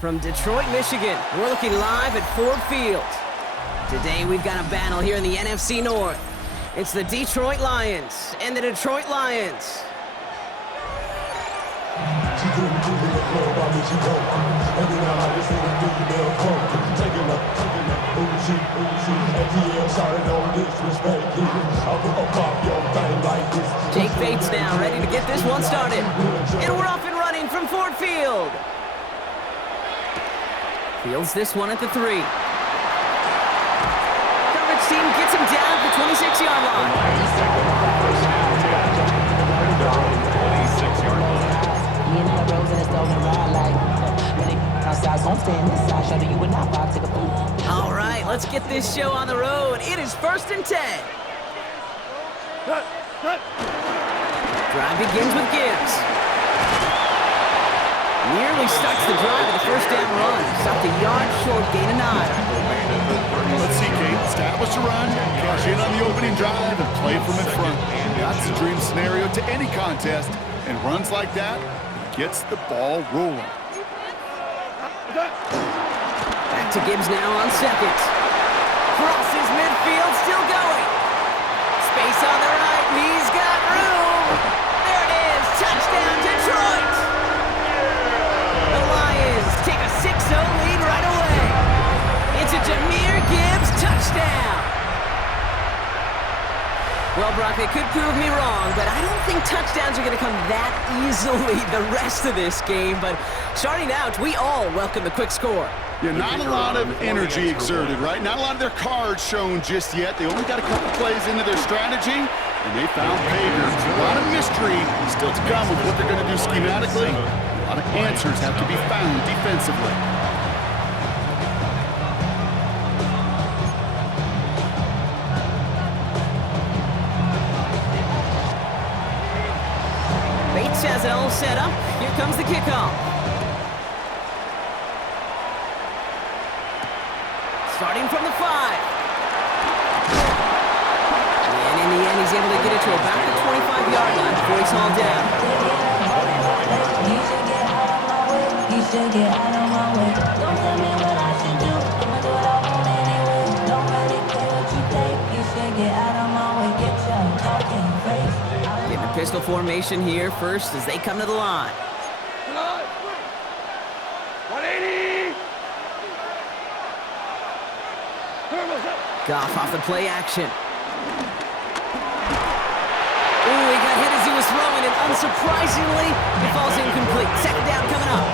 From Detroit, Michigan, we're looking live at Ford Field. Today we've got a battle here in the NFC North. It's the Detroit Lions and the Detroit Lions. Jake Bates now ready to get this one started. And we're off and running from Ford Field. Fields this one at the 3. Coverage team gets him down at the 26-yard line. All right, let's get this show on the road. It is 1st and 10. Drive begins with Gibbs. Nearly starts the drive with a first down run. Stopped a yard short, gain of 9. Let's see, Kate. Establish a run, cash in on the opening drive, and play from in front. That's the dream scenario to any contest, and runs like that gets the ball rolling. Back to Gibbs now on 2nd. Crosses midfield, still going. Space on the right, he's got room. There it is, touchdown Detroit. The Lions take a 6-0 lead right away. It's a Jahmyr Gibbs touchdown. Well, Brock, they could prove me wrong, but I don't think touchdowns are going to come that easily the rest of this game. But starting out, we all welcome the quick score. Yeah, not a lot of energy exerted, right? Not a lot of their cards shown just yet. They only got a couple plays into their strategy, and they found pay dirt. A lot of mystery still to come with what they're going to do schematically. A lot of answers have to be found defensively. Bates has it all set up. Here comes the kickoff. Starting from the 5. And in the end, he's able to get it to about the 25-yard line before he's hauled down. You should get out of my way. You should get out of my way. Don't tell me what I should do. I'ma do what I want anyway. Don't really care what you think. You should get out of my way. Get your talking face. In the pistol formation here first as they come to the line. 180. Goff off the play action. Ooh, he got hit as he was throwing, and unsurprisingly, it falls incomplete. 2nd down coming up.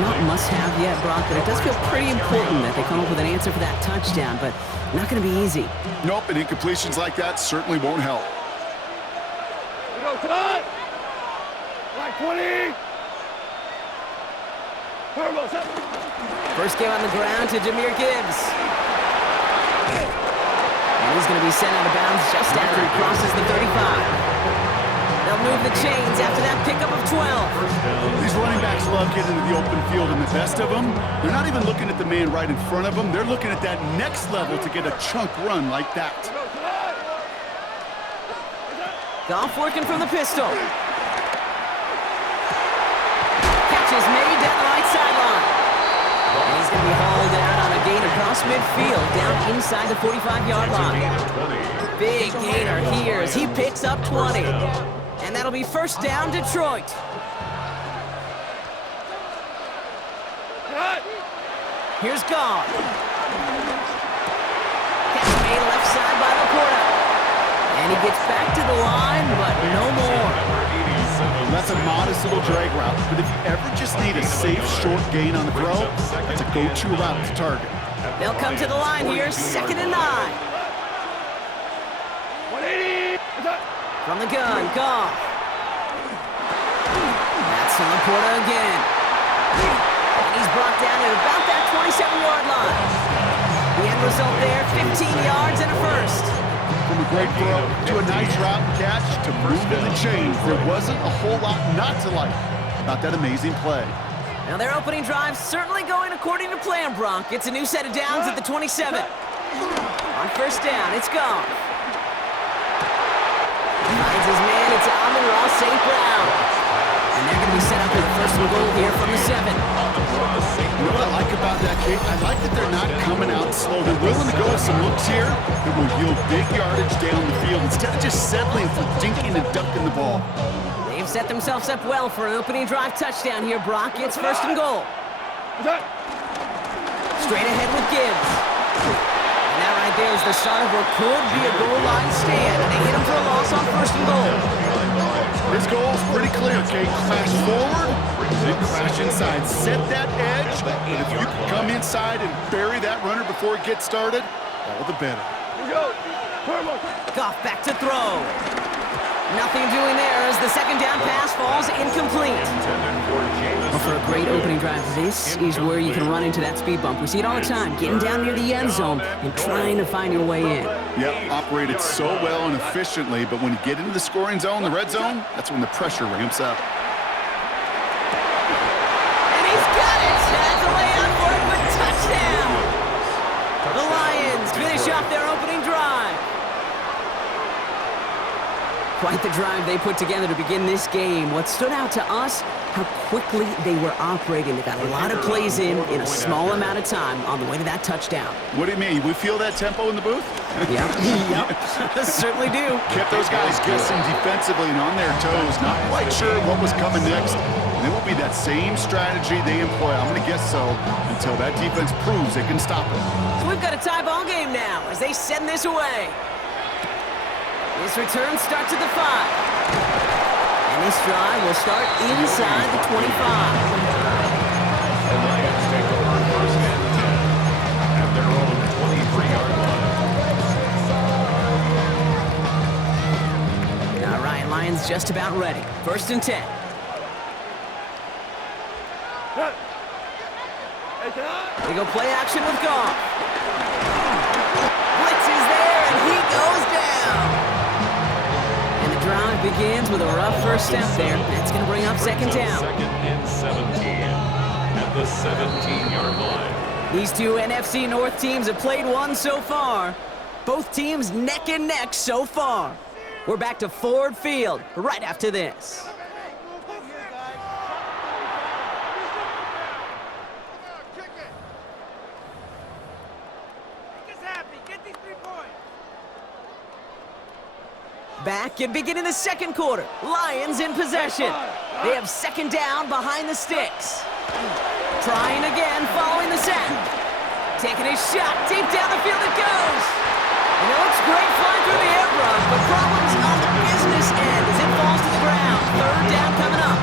Not must-have yet, Brock, but it does feel pretty important that they come up with an answer for that touchdown, but not going to be easy. Nope, and incompletions like that certainly won't help. Go, come on. Like 20. Turbos up. First game on the ground to Jahmyr Gibbs. And he's going to be sent out of bounds just after he crosses the 35. They'll move the chains after that pickup of 12. These running backs love getting into the open field, and the best of them, they're not even looking at the man right in front of them. They're looking at that next level to get a chunk run like that. Goff working from the pistol. Catch is made down the right sideline. And he's going to be hauled out on a gain across midfield, down inside the 45-yard line. Big gainer here as he picks up 20. And that'll be first down, Detroit. Here's Goff. Catch made left side by Laporta. And he gets back to the line, but no more. That's a modest little drag route, but if you ever just need a safe, short gain on the throw, that's a go-to route to target. They'll come to the line here, 2nd and 9. 180. From the gun, Goff. That's to Laporta again. And he's brought down at about that 27-yard line. The end result there, 15 yards and a first. From a great throw to a nice route and catch to moving the chains, there wasn't a whole lot not to like about that amazing play. Now their opening drive certainly going according to plan, Brock. It's a new set of downs at the 27. On first down, it's Goff. Finds his man, it's Amon-Ra St. Brown. And they're going to be set up with a first and goal here from the 7. Okay, I like that they're not coming out slow. They're willing to go with some looks here that will yield big yardage down the field instead of just settling for dinking and ducking the ball. They've set themselves up well for an opening drive touchdown here, Brock. It's 1st and goal. Straight ahead with Gibbs. And that right there is the start of what could be a goal line stand. And they hit him for a loss on 1st and goal. His goal is pretty clear, okay? Crash forward, then crash inside. Set that edge, and if you can come inside and bury that runner before it gets started, all the better. Goff back to throw. Nothing doing there as the second down pass falls incomplete. Well, for a great opening drive, this is where you can run into that speed bump. We see it all the time, getting down near the end zone and trying to find your way in. Yep, operated so well and efficiently, but when you get into the scoring zone, the red zone, that's when the pressure ramps up. And he's got it! That's a layout for it, but touchdown! The Lions finish off their opening drive. Quite the drive they put together to begin this game. What stood out to us, how quickly they were operating. They got a lot of plays in a small amount of time on the way to that touchdown. What do you mean? We feel that tempo in the booth? Yep, certainly do. Kept those guys guessing defensively and on their toes, not quite sure what was coming next. And it will be that same strategy they employ, I'm going to guess so, until that defense proves they can stop it. So we've got a tie ball game now as they send this away. This return starts at the 5. And this drive will start inside the 25. The Lions take over 1st and 10 at their own 23-yard line. All right, Lions just about ready. 1st and 10. They go play action with Goff. Blitz is there, and he goes down. And the drive begins with a rough first step there. That's going to bring up 2nd down. 2nd and 17 at the 17-yard line. These two NFC North teams have played one so far. Both teams neck and neck so far. We're back to Ford Field right after this. Back and beginning the second quarter. Lions in possession. They have 2nd down behind the sticks. Trying again following the sack. Taking a shot deep down the field it goes. And it looks great flying through the air, Brock, but problems on the business end as it falls to the ground. 3rd down coming up.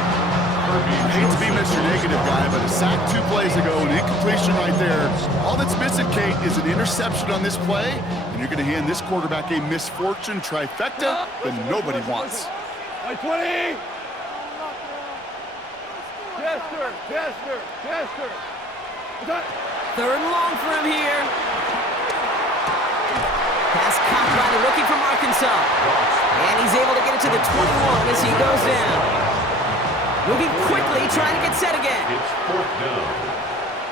I hate to be Mr. Negative guy, but a sack 2 plays ago, an incompletion right there. All that's missing, Kate, is an interception on this play, and you're going to hand this quarterback a misfortune trifecta that nobody wants. 20! Chester! 3rd and long for him here. Pass caught by the rookie from Arkansas. And he's able to get it to the 21 as he goes down. Moving quickly, trying to get set again. It's 4th down.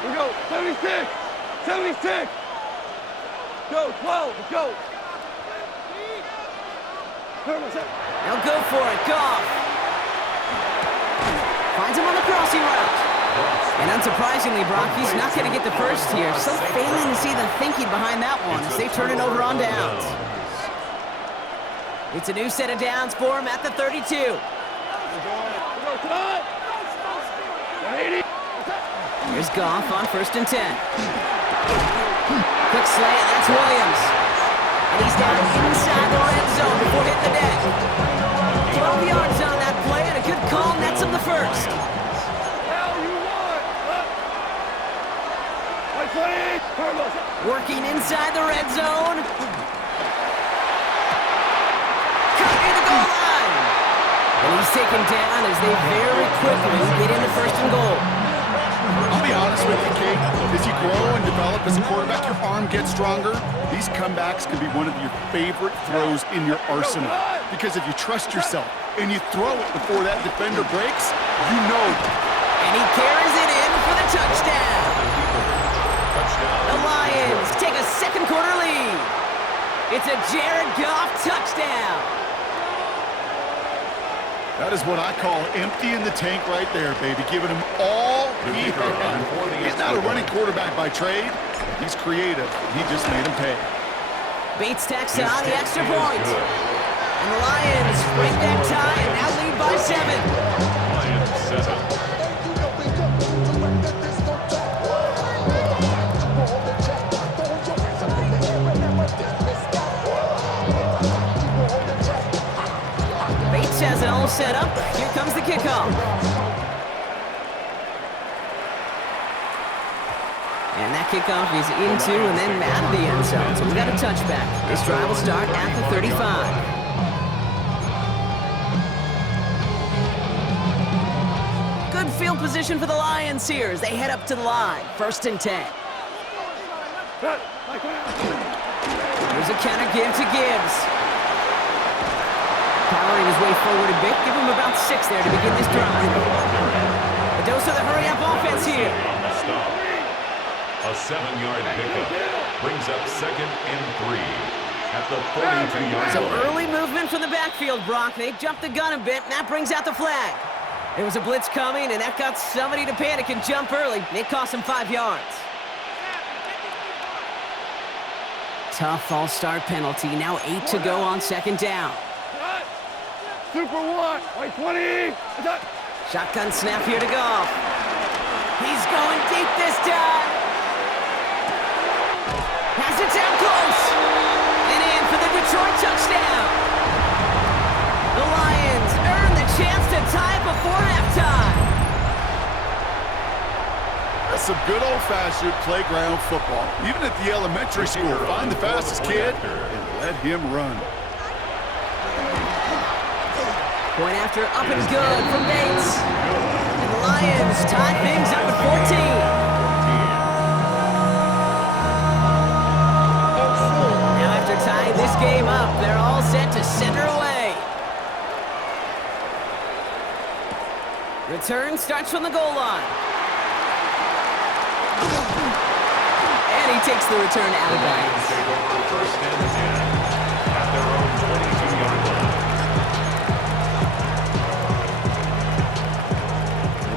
We go, 76! 76! Go, 12, let's go! Now go for it, Goff. Finds him on the crossing route. And unsurprisingly, Brock, he's not going to get the first here. So failing to see the thinking behind that one as they turn it over on downs. It's a new set of downs for him at the 32. Here's Goff on 1st and 10. Quick slant, that's Williams. And he's down inside the red zone before hitting the deck. 12 yards on that play, and a good call nets him the first. Working inside the red zone. Cut near the goal line. And he's taken down as they very quickly get into 1st and goal. I'll be honest with you, Kate. As you grow and develop as a quarterback, your arm gets stronger. These comebacks can be one of your favorite throws in your arsenal. Because if you trust yourself and you throw it before that defender breaks, you know. And he carries it in for the touchdown. The Lions take a second quarter lead. It's a Jared Goff touchdown. That is what I call empty in the tank right there, baby. Giving him all he had. He's not not a running quarterback by trade. He's creative. He just made him pay. Bates tacks on the extra point. And the Lions break that tie and now lead by 7. Lions 7. Bates has it all set up. Here comes the kickoff. And that kickoff is into and then out of the end zone. So we've got a touchback. This drive will start at the 35. Good field position for the Lions here as they head up to the line. 1st and 10. Here's a counter give to Gibbs. Powering his way forward a bit. Give him about 6 there to begin this drive. A dose of the hurry-up offense here. Stop. A 7-yard pickup brings up 2nd and 3 at the 42-yard So line. early movement from the backfield, Brock. They jumped the gun a bit, and that brings out the flag. There was a blitz coming, and that got somebody to panic and jump early. It cost him 5 yards. Tough false start penalty. Now 8 to go on 2nd down. Super one. White 20. Shotgun snap here to Goff. He's going deep this time. Has it down close. And in for the Detroit touchdown. The Lions earn the chance to tie it before halftime. That's some good old-fashioned playground football. Even at the elementary school, find the fastest kid and let him run. Point after up and good from Bates. And the Lions tie things up at 14. Now after tying this game up, they're all set to center away. Return starts from the goal line. And he takes the return out of bounds. Take over 1st and 10 at their own 22-yard line.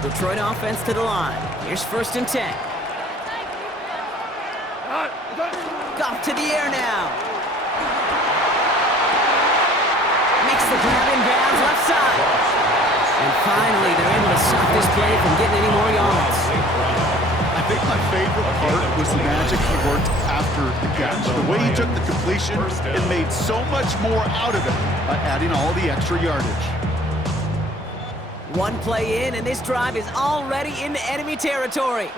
The Detroit offense to the line. Here's 1st and 10. Goff to the air now. Makes the grab in bounds left side. And finally, they're able to stop this play from getting any more yards. I think my favorite part was the magic he worked after the catch. The way he took the completion and made so much more out of it by adding all the extra yardage. One play in, and this drive is already into enemy territory.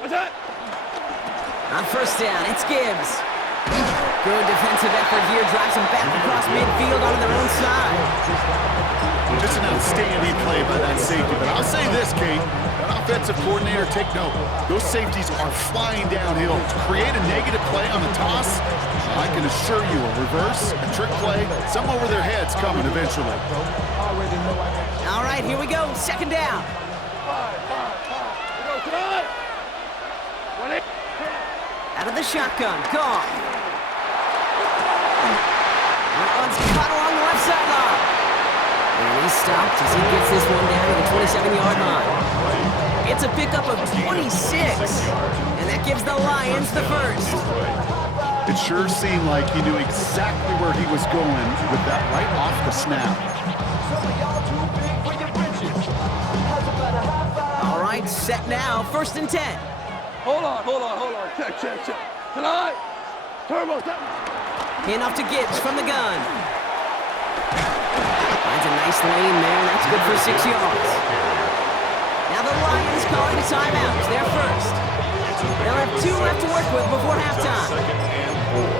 What's that? On 1st down, it's Gibbs. Good defensive effort here, drives him back across midfield onto their own side. Just an outstanding play by that safety. But I'll say this, Kate, that offensive coordinator, take note. Those safeties are flying downhill. To create a negative play on the toss, I can assure you a reverse, a trick play, some over their heads coming eventually. All right, here we go, 2nd down. Out of the shotgun, Goff. That one's caught along the left sideline. And he's stopped as he gets this one down to the 27-yard line. It's a pickup of 26, and that gives the Lions the first. It sure seemed like he knew exactly where he was going with that right off the snap. All right, set now, 1st and 10. Hold on. Check. Tonight. Turbo. Hand off to Gibbs from the gun. Finds a nice lane there, and that's good for 6 yards. Now the Lions calling a timeout. They're first. They'll have 2 left to work with before halftime.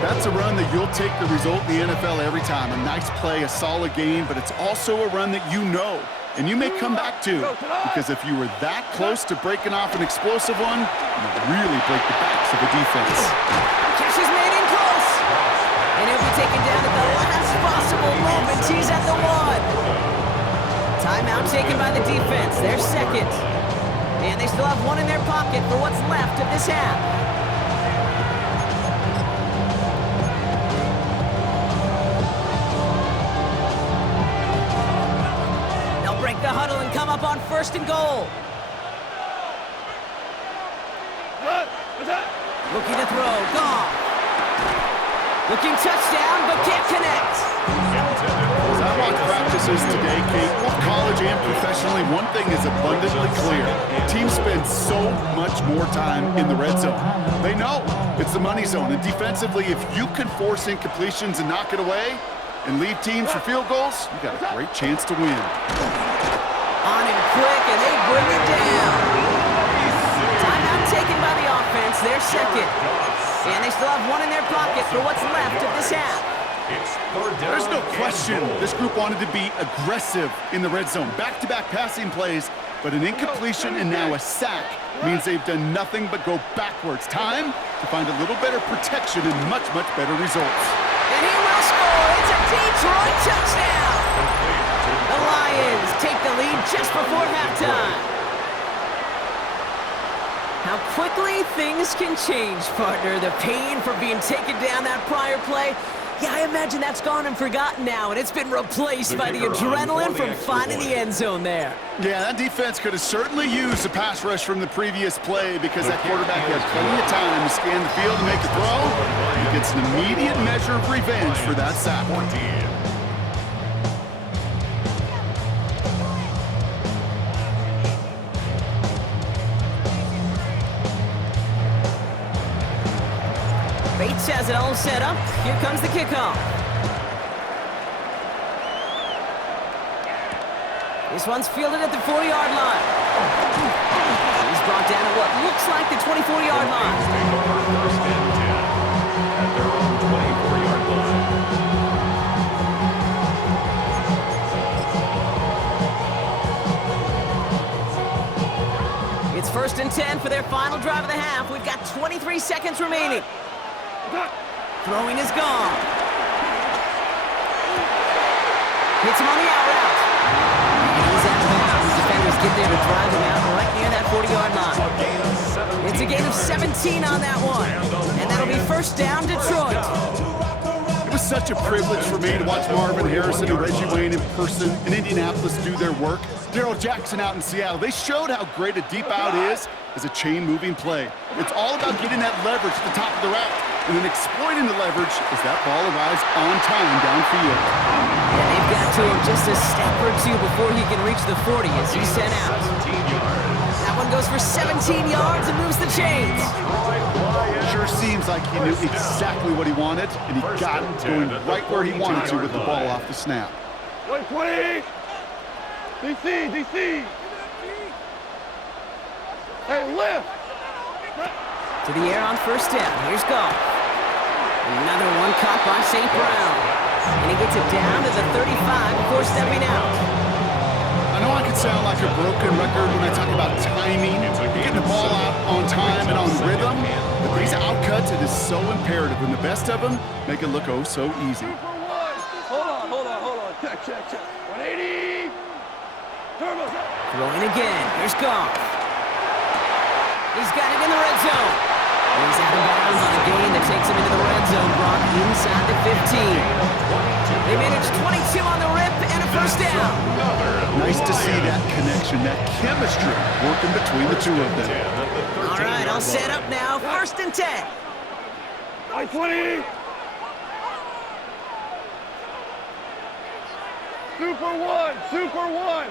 That's a run that you'll take the result in the NFL every time. A nice play, a solid game, but it's also a run that you know and you may come back to, because if you were that close to breaking off an explosive one, you'd really break the backs of the defense. Catch is made in close. And he'll be taken down at the last possible moment. He's at the 1. Timeout taken by the defense. They're second. And they still have 1 in their pocket for what's left of this half. They'll break the huddle and come up on 1st and goal. Looking to throw. Gone. Looking touchdown, but can't connect. As I watch practices today, Kate, both college and professionally, one thing is abundantly clear. Teams spend so much more time in the red zone. They know it's the money zone. And defensively, if you can force incompletions and knock it away and leave teams for field goals, you got a great chance to win. On him quick, and they bring it down. Timeout taken by the offense, their second. And they still have one in their pocket for what's left of this half. There's no question this group wanted to be aggressive in the red zone. Back-to-back passing plays, but an incompletion and now a sack means they've done nothing but go backwards. Time to find a little better protection and much, much better results. And he will score. It's a Detroit touchdown. The Lions take the lead just before halftime. How quickly things can change, partner. The pain from being taken down that prior play, yeah, I imagine that's gone and forgotten now, and it's been replaced by the adrenaline from finding the end zone there. Yeah, that defense could have certainly used the pass rush from the previous play because that quarterback had plenty of time to scan the field and make a throw. He gets an immediate measure of revenge for that sack. Bates has it all set up. Here comes the kickoff. This one's fielded at the 40-yard line. He's brought down at what looks like the 24-yard line. First and 10 at their own 24-yard line. It's first and 10 for their final drive of the half. We've got 23 seconds remaining. Throwing is gone. Hits him on the out route. He's out of bounds. Defenders get there to drive him out right near that 40-yard line. It's a gain of 17 on that one. And that'll be first down, Detroit. It was such a privilege for me to watch Marvin Harrison and Reggie Wayne in person in Indianapolis do their work. Darrell Jackson out in Seattle. They showed how great a deep out is as a chain-moving play. It's all about getting that leverage at the top of the route and then exploiting the leverage as that ball arrives on time downfield. And they've got to him just a step or two before he can reach the 40 as he's sent out. That one goes for 17 yards and moves the chains. Sure seems like he knew exactly what he wanted, and he got it going right where he wanted to with the ball off the snap. 120! DC! Hey, lift! To the air on first down. Here's Goff. Another one caught by St. Brown. And he gets it down to the 35 before stepping out. I know I can sound like a broken record when I talk about timing, getting the ball out on time and on rhythm, but these outcuts, it is so imperative, and the best of them make it look oh so easy. 2 for 1. Hold on. Check. 180. Turbo. Throwing again. Here's Goff. He's got it in the red zone. He's out of bounds on a gain that takes him into the red zone, brought inside the 15. They managed 22 on the rip and a first down. Nice to see that connection, that chemistry working between the two of them. All right, all set up now. First and 10. 20. Super one.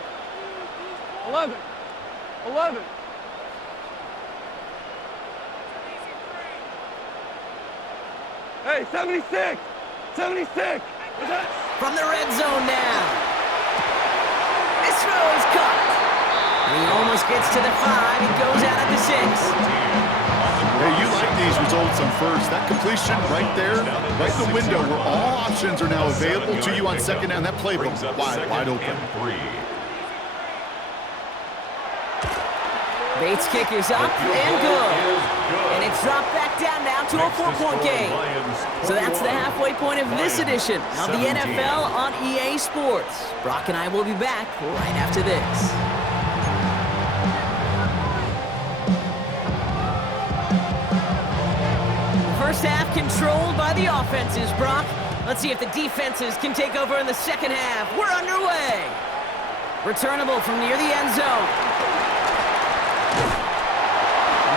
11. Hey, 76. From the red zone now. This throw is caught. And he almost gets to the 5. He goes out at the 6. Hey, you like these results on first. That completion right there, right in the window where all options are now available to you on second down. That playbook wide open. Bates kick is up and good. And it's dropped back down now to a 4-point game. So that's the halfway point of this edition of the NFL on EA Sports. Brock and I will be back right after this. First half controlled by the offenses, Brock. Let's see if the defenses can take over in the second half. We're underway. Returnable from near the end zone.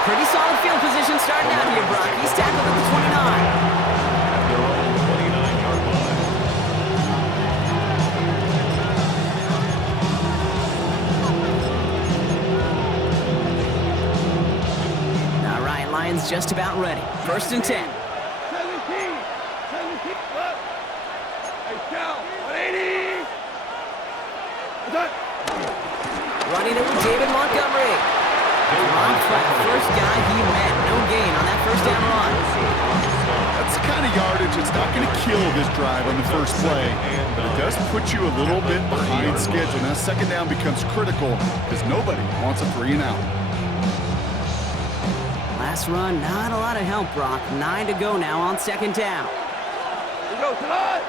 Pretty solid field position starting out here, Brock. He's tackled at the 29. At their own 29-yard line. All right, Lions just about ready. 1st and 10. 17. Up. Hey, down. 180. Done. Running it with David Montgomery. Dropped by the first guy he met. No gain on that first down run. That's the kind of yardage it's not going to kill this drive on the first play, but it does put you a little bit behind schedule. Now, 2nd down becomes critical because nobody wants a 3 and out. Last run, not a lot of help, Brock. 9 to go now on 2nd down. Here we go. Tonight.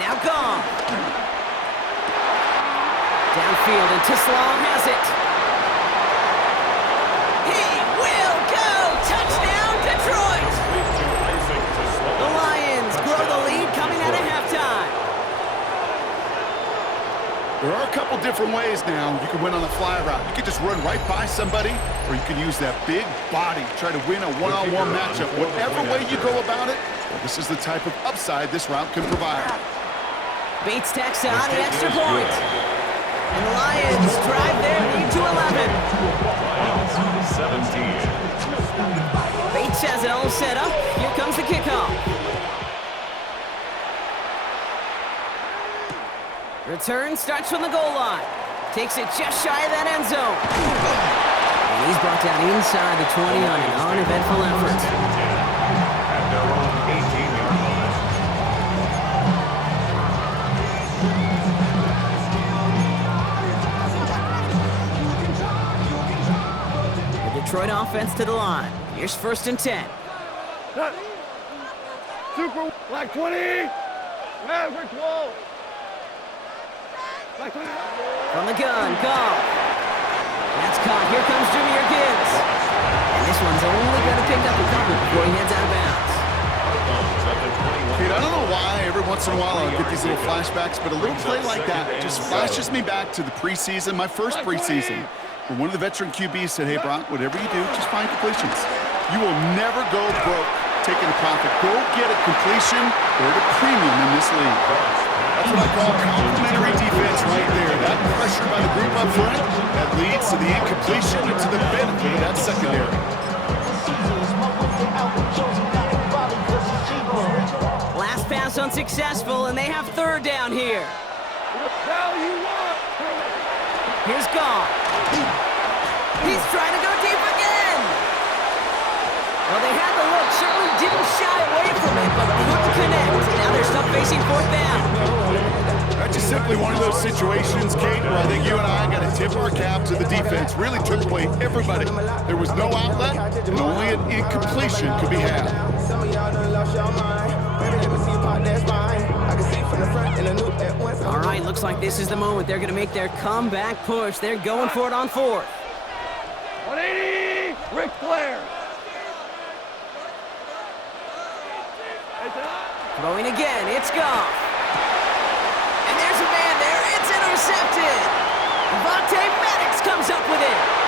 Now gone. Downfield, and Tislam has it. He will go! Touchdown, Detroit! The Lions grow the lead coming out of halftime. There are a couple different ways now. You can win on a fly route. You can just run right by somebody, or you can use that big body, try to win a one-on-one matchup. Whatever way you go about it, this is the type of upside this route can provide. Bates tacks out the extra point. And the Lions drive their lead to 11. Lions 17. Bates has it all set up. Here comes the kickoff. Return starts from the goal line. Takes it just shy of that end zone. And he's brought down inside the 20 on an uneventful effort. At their own 18-yard line. The Detroit offense to the line. Here's 1st and 10. Done. Super. Black 20. Maverick 12. Black 20. From the gun, Goff. That's caught. Here comes Jameer Gibbs. And this one's only going to pick up a couple before he heads out of bounds. Kate, I don't know why every once in a while I'll get these little flashbacks, but a little play like that just flashes me back to the preseason, my first preseason, where one of the veteran QBs said, hey, Brock, whatever you do, just find completions. You will never go broke taking a profit. Go get a completion or a premium in this league. That's what I call complimentary defense right there. That pressure by the group up front, that leads to the incompletion and to the benefit of that secondary. Last pass unsuccessful, and they have 3rd down here. Here's Goff. He's trying to go deep again. Well, they had the look, certainly didn't shy away from it, but couldn't connect. Now they're stuck facing 4th down. That's just simply one of those situations, Kate, where I think you and I got to tip our cap to the defense. Really took away everybody. There was no outlet, and only an incompletion could be had. All right, looks like this is the moment. They're going to make their comeback push. They're going for it on 4th. 180. Ric Flair. Throwing again, it's Goff. And there's a man there, it's intercepted. Devontae Maddox comes up with it.